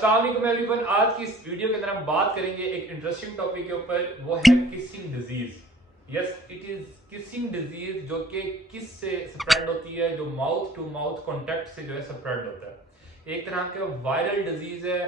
अस्सलाम वालेकुम एवरीवन। आज की इस वीडियो के अंदर हम बात करेंगे एक इंटरेस्टिंग टॉपिक के ऊपर, वो है kissing disease. Yes, it is kissing disease, जो कि किस से स्प्रेड होती है, जो माउथ टू माउथ कांटेक्ट से जो है स्प्रेड होता है। एक तरह का वायरल डिजीज है,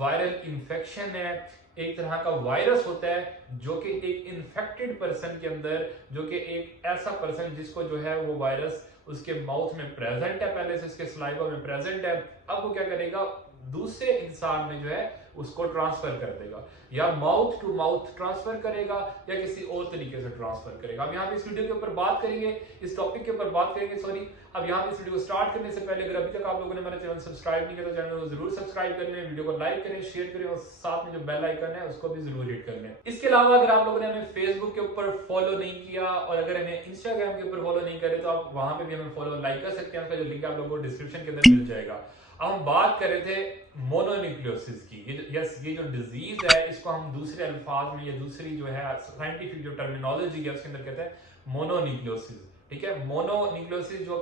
वायरल इंफेक्शन है, एक तरह का वायरस होता है जो कि एक इन्फेक्टेड पर्सन के अंदर, जो कि एक ऐसा पर्सन जिसको जो है वो वायरस उसके माउथ में प्रेजेंट है, पहले से उसके सलाइवा में प्रेजेंट है, अब वो क्या करेगा, दूसरे इंसान में जो है उसको ट्रांसफर कर देगा, या माउथ टू माउथ ट्रांसफर करेगा या किसी और तरीके से ट्रांसफर करेगा। अब यहाँ पे इस वीडियो के ऊपर बात करेंगे, इस टॉपिक के ऊपर बात करेंगे, सॉरी। अब यहाँ पे इस वीडियो को स्टार्ट करने से पहले अगर अभी तक आप लोगों ने मेरा चैनल सब्सक्राइब नहीं किया तो चैनल को जरूर सब्सक्राइब कर लें, वीडियो को लाइक करें, शेयर करें और साथ में जो बेल आइकन है उसको भी जरूर हिट कर लें। इसके अलावा अगर आप लोगों ने हमें फेसबुक के ऊपर फॉलो नहीं किया और अगर हमें इंस्टाग्राम के ऊपर फॉलो नहीं करे तो आप वहां पे भी हमें फॉलो लाइक कर सकते हैं, उसका जो लिंक आप लोगों को डिस्क्रिप्शन के अंदर मिल जाएगा। अब हम बात कर रहे थे मोनोन्यूक्लियोसिस की। ये जो डिजीज है इसको हम दूसरे अल्फाज में या दूसरी जो है साइंटिफिक जो टर्मिनोलॉजी है उसके अंदर कहते हैं मोनोन्यूक्लियोसिस। ठीक है, मोनोन्यूक्लियोसिस जो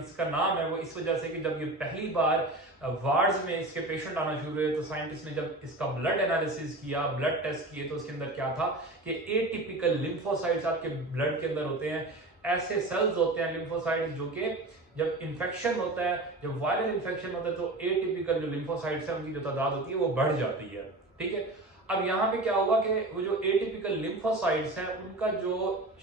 इसका नाम है वो इस वजह से कि जब ये पहली बार वार्ड्स में इसके पेशेंट आना शुरू हुए तो साइंटिस्ट ने जब इसका ब्लड एनालिसिस किया, ब्लड टेस्ट किए, तो उसके अंदर क्या था कि एटिपिकल लिम्फोसाइट्स आपके ब्लड के अंदर होते हैं। ऐसे सेल्स होते हैं लिम्फोसाइट्स जो कि जब इंफेक्शन होता है, जब वायरल इंफेक्शन होता है तो एटिपिकल जो लिम्फोसाइट्स है उनकी जो तादाद होती है वो बढ़ जाती है। ठीक है, अब यहाँ पे क्या हुआ कि वो जो एटिपिकल लिम्फोसाइट्स हैं उनका जो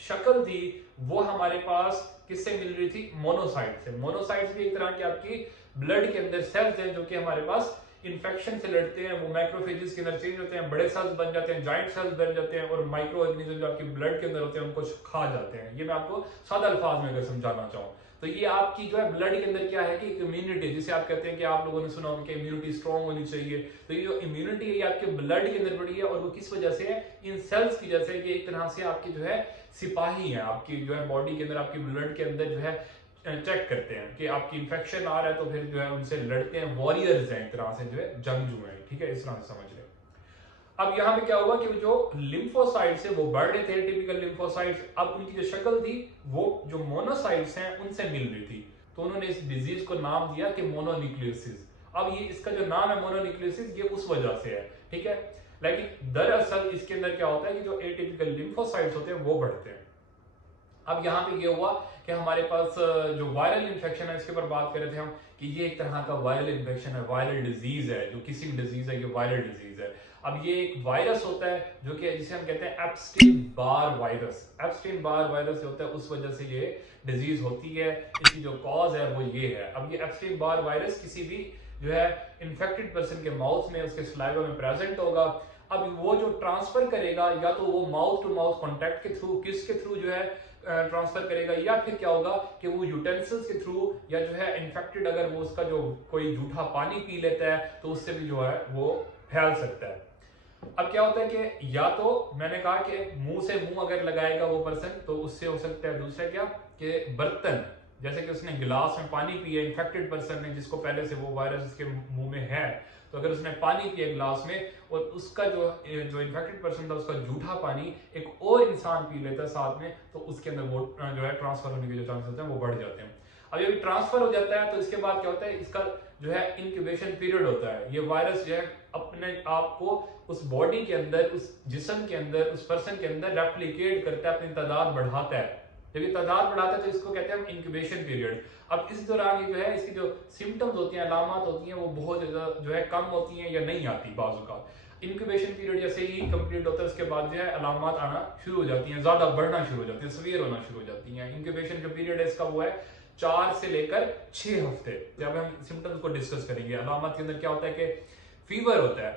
शक्ल थी वो हमारे पास किससे मिल रही थी, मोनोसाइट से। मोनोसाइट्स भी एक तरह की आपकी ब्लड के अंदर सेल्स हैं जो कि हमारे पास इन्फेक्शन से लड़ते हैं, वो माइक्रोफेजेस के अंदर चेंज होते हैं, बड़े सेल्स बन जाते हैं, जॉइंट सेल्स बन जाते हैं और माइक्रो ऑर्गेनिज्म जो आपके ब्लड के अंदर होते हैं उनको खा जाते हैं। ये मैं आपको सादा अल्फाज में अगर समझाना चाहूँ तो ये आपकी जो है ब्लड के अंदर क्या है कि इम्यूनिटी, जिसे आप कहते हैं कि आप लोगों ने सुना होगा कि इम्यूनिटी स्ट्रांग होनी चाहिए, तो ये जो इम्यूनिटी है ये आपके ब्लड के अंदर बढ़ी है और वो किस वजह से है, इन सेल्स की वजह से कि एक तरह से आपकी जो है सिपाही है, आपकी जो है बॉडी के अंदर, आपकी ब्लड के अंदर जो है चेक करते हैं कि आपकी इंफेक्शन आ रहा है तो फिर जो है उनसे लड़ते हैं, वॉरियर्स हैं एक तरह से, जो है जंगजू हैं। ठीक है, इस तरह से समझ लें। अब यहाँ पे क्या हुआ कि जो लिम्फोसाइट्स है वो बढ़ रहे थे, टिपिकल लिम्फोसाइट्स, अब उनकी जो शक्ल थी वो जो मोनोसाइट्स हैं उनसे मिल रही थी, तो उन्होंने इस डिजीज को नाम दिया कि मोनोन्यूक्लियोसिस। अब ये इसका जो नाम है मोनोन्यूक्लियोसिस ये उस वजह से है। ठीक है, लेकिन दरअसल इसके अंदर क्या होता है कि जो एटिपिकल लिम्फोसाइट्स होते हैं वो बढ़ते हैं। अब यहाँ पे ये हुआ कि हमारे पास जो वायरल इंफेक्शन है इसके ऊपर बात कर रहे थे हम कि ये एक तरह का वायरल इंफेक्शन है, वायरल डिजीज है, जो किसी डिजीज है, ये वायरल डिजीज है। अब ये एक वायरस होता है जो कि जिसे हम कहते हैं Epstein Barr virus. Epstein Barr virus होता है, उस वजह से ये डिजीज होती है, इसकी जो कॉज है वो ये है। अब ये एप्स्टीन बार वायरस किसी भी जो है इन्फेक्टेड पर्सन के माउथ में, उसके सलाइवा में प्रेजेंट होगा। अब वो जो ट्रांसफर करेगा या तो वो माउथ टू माउथ कॉन्टेक्ट के थ्रू, किसके थ्रू जो है ट्रांसफर करेगा, या फिर क्या होगा कि वो यूटेंसिल्स के थ्रू, या जो है इन्फेक्टेड अगर वो उसका जो कोई जूठा पानी पी लेता है तो उससे भी जो है वो फैल सकता है। अब क्या होता है कि या तो मैंने कहा कि मुंह से मुंह अगर लगाएगा वो पर्सन तो उससे हो सकता है, दूसरा क्या कि बर्तन, जैसे कि उसने गिलास में पानी पिया, इन्फेक्टेड पर्सन ने जिसको पहले से वो वायरस उसके मुंह में है, तो अगर उसने पानी पिया गिलास में और उसका जो इन्फेक्टेड पर्सन था उसका जूठा पानी एक और इंसान पी लेता है साथ में, तो उसके अंदर वो जो है ट्रांसफर होने के जो चांसेस होते हैं वो बढ़ जाते हैं। अब ये ट्रांसफर हो जाता है तो इसके बाद क्या होता है, इसका जो है इंक्यूबेशन पीरियड होता है। ये वायरस जो है अपने आप को उस बॉडी के अंदर, उस जिस्म के अंदर, उस पर्सन के अंदर रेप्लिकेट करता है, अपनी तादाद बढ़ाता है। जब ये तादाद बढ़ाता है तो इसको कहते हैं हम इंक्यूबेशन पीरियड। अब इस दौरान ये जो है इसकी जो सिम्टम्स होती हैं, अलामत होती हैं, वो बहुत ज्यादा जो है कम होती हैं या नहीं आती बाजू का। इंक्यूबेशन पीरियड जैसे ही कंप्लीट होता है उसके बाद जो है अलामत आना शुरू हो जाती हैं, ज्यादा बढ़ना शुरू हो जाती है, सवीयर होना शुरू हो जाती हैं। इंक्यूबेशन जो पीरियड है इसका वो है 4 से लेकर 6 हफ्ते। जब हम सिम्टम्स को डिस्कस करेंगे, अलामत के अंदर क्या होता है कि फीवर होता है,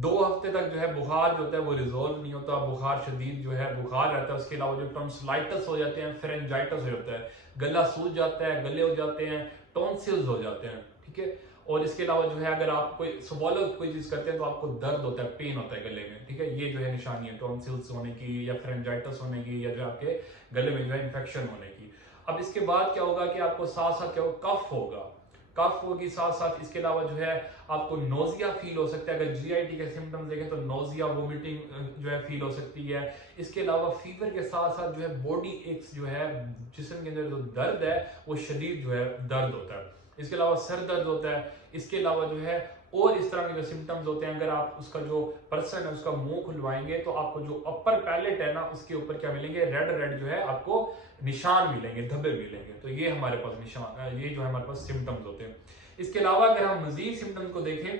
2 हफ्ते तक जो है बुखार जो होता है वो रिजोल्व नहीं होता, बुखार शदीद जो है बुखार रहता है। उसके अलावा जो टॉन्सिलाइटिस हो जाते हैं, फेरेंजाइटिस हो जाता है, गला सूज जाता है, गले हो जाते हैं, टॉन्सिल्स हो जाते हैं। ठीक है, और इसके अलावा जो है अगर आप कोई स्वॉलो कोई चीज करते हैं तो आपको दर्द होता है, पेन होता है गले में। ठीक है, ये जो है निशानी है टॉन्सिल्स होने की या फेरेंजाइटिस होने की या जो आपके गले में जो है इन्फेक्शन होने की। अब इसके बाद क्या होगा कि आपको साथ साथ क्या होगा, कफ होगा, कफ होगी साथ साथ। इसके अलावा जो है आपको नोजिया फील हो सकता है, अगर जीआईटी के सिम्टम्स देखें तो नोजिया, वोमिटिंग जो है फील हो सकती है। इसके अलावा फीवर के साथ साथ जो है बॉडी एक्स जो है, जिस्म के अंदर जो दर्द है वो शदीद जो है दर्द होता है। इसके अलावा सर दर्द होता है। इसके अलावा जो है और इस तरह के जो सिम्टम्स होते हैं, अगर आप उसका जो पर्सन है उसका मुंह खुलवाएंगे तो आपको जो अपर पैलेट है ना उसके ऊपर क्या मिलेंगे, रेड रेड जो है आपको निशान मिलेंगे, धब्बे मिलेंगे। तो ये हमारे पास निशान, ये जो है हमारे पास सिम्टम्स होते हैं। इसके अलावा अगर हम मजीद सिम्टम्स को देखें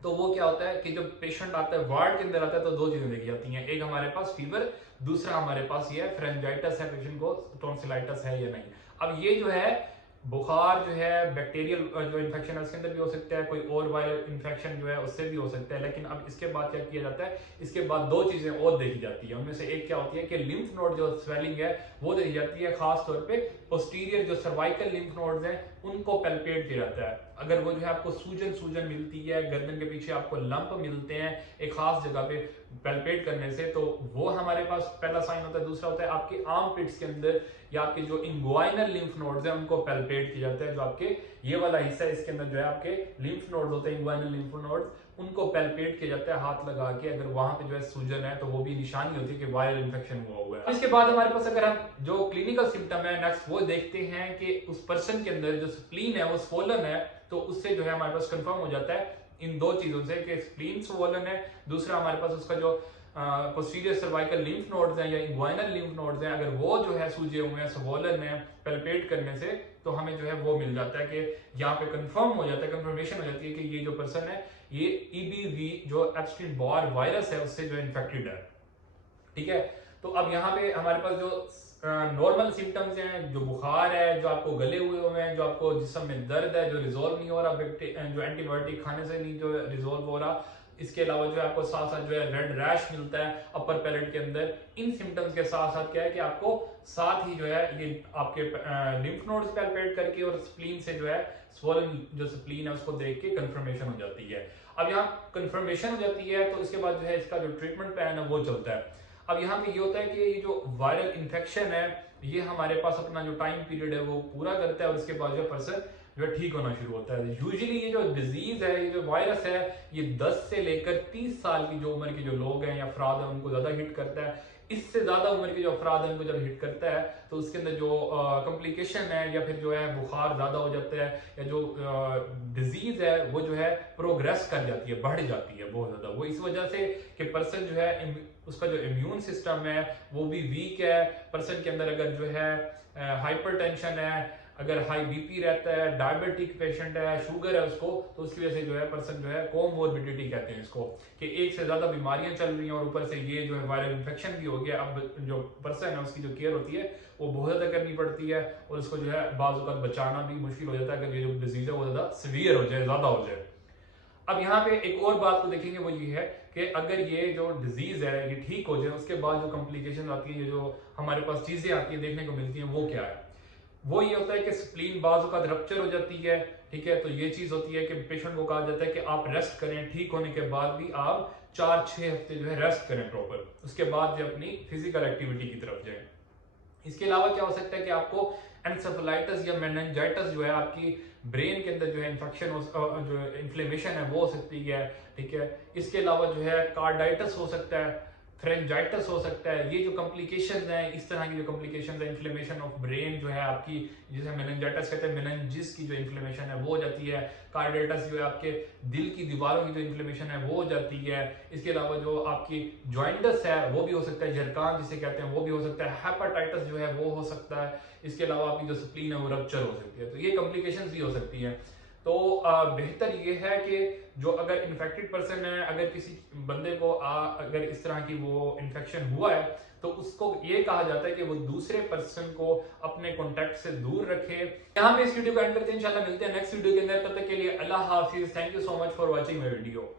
तो वो क्या होता है कि जब पेशेंट आता है वार्ड के अंदर आता है तो दो चीजें देखी जाती हैं, एक हमारे पास फीवर, दूसरा हमारे पास ये फ्रेंजाइटिस है, पेशेंट को टॉन्सिलाइटिस है या नहीं। अब ये जो है बुखार जो है बैक्टीरियल जो इन्फेक्शन है उसके अंदर भी हो सकता है, कोई और वायरल इन्फेक्शन जो है उससे भी हो सकता है। लेकिन अब इसके बाद क्या किया जाता है, इसके बाद दो चीजें और देखी जाती है। उनमें से एक क्या होती है कि लिम्फ नोड जो स्वेलिंग है वो देखी जाती है, खास तौर पे पोस्टीरियर जो सर्वाइकल लिम्फ नोड्स हैं उनको पैल्पेट किया जाता है। अगर वो जो है आपको सूजन मिलती है, गर्दन के पीछे आपको लंप मिलते हैं एक खास जगह पे पैल्पेट करने से, तो वो हमारे पास पहला साइन होता है। दूसरा होता है आपके आर्म पिट्स के अंदर या आपके जो इंग्वाइनल लिम्फ नोड्स हैं उनको पैल्पेट किया जाता है। जो आपके ये वाला हिस्सा है इसके अंदर जो है आपके लिम्फ नोड्स होते हैं, इंग्वाइनल लिम्फ नोड्स, उनको पैल्पेट किया जाता है हाथ लगा के। अगर वहां पे जो है सूजन है तो वो भी निशानी होती है कि वायरल इन्फेक्शन हुआ है। इसके बाद हमारे पास अगर हम जो क्लिनिकल सिम्टम है नेक्स्ट वो देखते हैं कि उस पर्सन के अंदर जो स्प्लीन है वो स्वोलन है, तो उससे जो है हमारे पास कंफर्म हो जाता है इन दो चीजों से कि स्प्लीन स्वोलन है। दूसरा हमारे पास उसका जो पोस्टीरियर सर्वाइकल लिम्फ नोड्स हैं या इंग्वाइनल लिम्फ नोड्स हैं, अगर वो जो है सूजे हुए हैं, स्वोलन है, पैल्पेट करने से तो हमें जो है वो मिल जाता है कि यहाँ पे कंफर्म हो जाता है, कंफर्मेशन हो जाती है कि ये जो पर्सन है ये ईबीवी जो एप्स्टीन बार वायरस है उससे जो इन्फेक्टेड है। ठीक है, तो अब यहाँ पे हमारे पास जो नॉर्मल सिम्टम्स हैं, जो बुखार है, जो आपको गले हुए हैं, जो आपको जिस्म में दर्द है जो रिजोल्व नहीं हो रहा, जो एंटीबायोटिक खाने से नहीं जो रिजोल्व हो रहा, इसके अलावा जो है आपको साथ साथ जो है रेड रैश मिलता है अपर पैलेट के अंदर, इन सिम्टम्स के साथ साथ क्या है कि आपको साथ ही जो है ये आपके लिम्फ नोड्स पैल्पेट करके और स्प्लीन से जो है स्वोलन जो स्प्लीन है उसको देख के कंफर्मेशन हो जाती है। अब यहाँ कंफर्मेशन हो जाती है तो इसके बाद जो है इसका जो ट्रीटमेंट प्लान है वो चलता है। अब यहाँ पे ये होता है कि ये जो वायरल इन्फेक्शन है ये हमारे पास अपना जो टाइम पीरियड है वो पूरा करता है और उसके बाद जो पर्सन जो है ठीक होना शुरू होता है। यूजुअली ये जो डिजीज है, ये जो वायरस है, ये 10 से लेकर 30 साल की जो उम्र के जो लोग हैं या अफराद हैं उनको ज्यादा हिट करता है। इससे ज्यादा उम्र के जो अफराद हैं उनको जब हिट करता है तो उसके अंदर जो कॉम्प्लिकेशन है या फिर जो है बुखार ज्यादा हो जाता है या जो डिजीज है वो जो है प्रोग्रेस कर जाती है, बढ़ जाती है बहुत ज्यादा। वो इस वजह से कि पर्सन जो है उसका जो इम्यून सिस्टम है वो भी वीक है। पर्सन के अंदर अगर जो है हाइपरटेंशन है, अगर हाई बीपी रहता है, डायबिटिक पेशेंट है, शुगर है उसको, तो उसकी वजह से जो है पर्सन जो है कोमोर्बिडिटी कहते हैं इसको, कि एक से ज्यादा बीमारियां चल रही हैं और ऊपर से ये जो है वायरल इन्फेक्शन भी हो गया। अब जो पर्सन है उसकी जो केयर होती है वो बहुत ज्यादा करनी पड़ती है और उसको जो है बाज़ औक़ात बचाना भी मुश्किल हो जाता है अगर ये जो डिजीज है वो ज्यादा सीवियर हो जाए, ज्यादा हो जाए। अब यहाँ पे एक और बात को देखेंगे वो ये है कि अगर ये जो डिजीज है ये ठीक हो जाए उसके बाद जो कॉम्प्लिकेशन आती है, ये जो हमारे पास चीजें आती है देखने को मिलती हैं वो क्या है, वो ये होता है कि स्प्लीन बाजू का रप्चर हो जाती है। ठीक है, तो ये चीज होती है कि पेशेंट को कहा जाता है कि आप रेस्ट करें, ठीक होने के बाद भी आप 4-6 हफ्ते जो है रेस्ट करें प्रॉपर, उसके बाद जो अपनी फिजिकल एक्टिविटी की तरफ जाएं। इसके अलावा क्या हो सकता है कि आपको एंसेफेलाइटिस या मेनिंजाइटिस जो है आपकी ब्रेन के अंदर जो है इन्फेक्शन जो इन्फ्लेमेशन है वो हो सकती है। ठीक है, इसके अलावा जो है कार्डाइटिस हो सकता है, फ्रेंजाइटिस हो सकता है। ये जो कॉम्प्लिकेशंस हैं, इस तरह की जो कॉम्प्लिकेशंस है, इन्फ्लेमेशन ऑफ ब्रेन जो है आपकी, जिसे मेनिंजाइटिस कहते हैं, मेनिंजिस की जो इन्फ्लेमेशन है वो हो जाती है। कार्डाइटिस जो है आपके दिल की दीवारों की जो इन्फ्लेमेशन है वो हो जाती है। इसके अलावा जो आपकी जॉइंटस है वो भी हो सकता है, जरकान जिसे कहते हैं वो भी हो सकता है। हेपेटाइटिस जो है वो हो सकता है। इसके अलावा आपकी जो स्प्लीन है वो रप्चर हो सकती है। तो ये कॉम्प्लिकेशंस भी हो सकती हैं। तो बेहतर ये है कि जो अगर इन्फेक्टेड पर्सन है, अगर किसी बंदे को अगर इस तरह की वो इन्फेक्शन हुआ है तो उसको ये कहा जाता है कि वो दूसरे पर्सन को अपने कॉन्टेक्ट से दूर रखे। यहाँ पे इस वीडियो को एंड करते हैं, इंशाल्लाह मिलते हैं नेक्स्ट वीडियो के अंदर। तब तक के लिए अल्लाह हाफिज। Thank you so much for watching my video.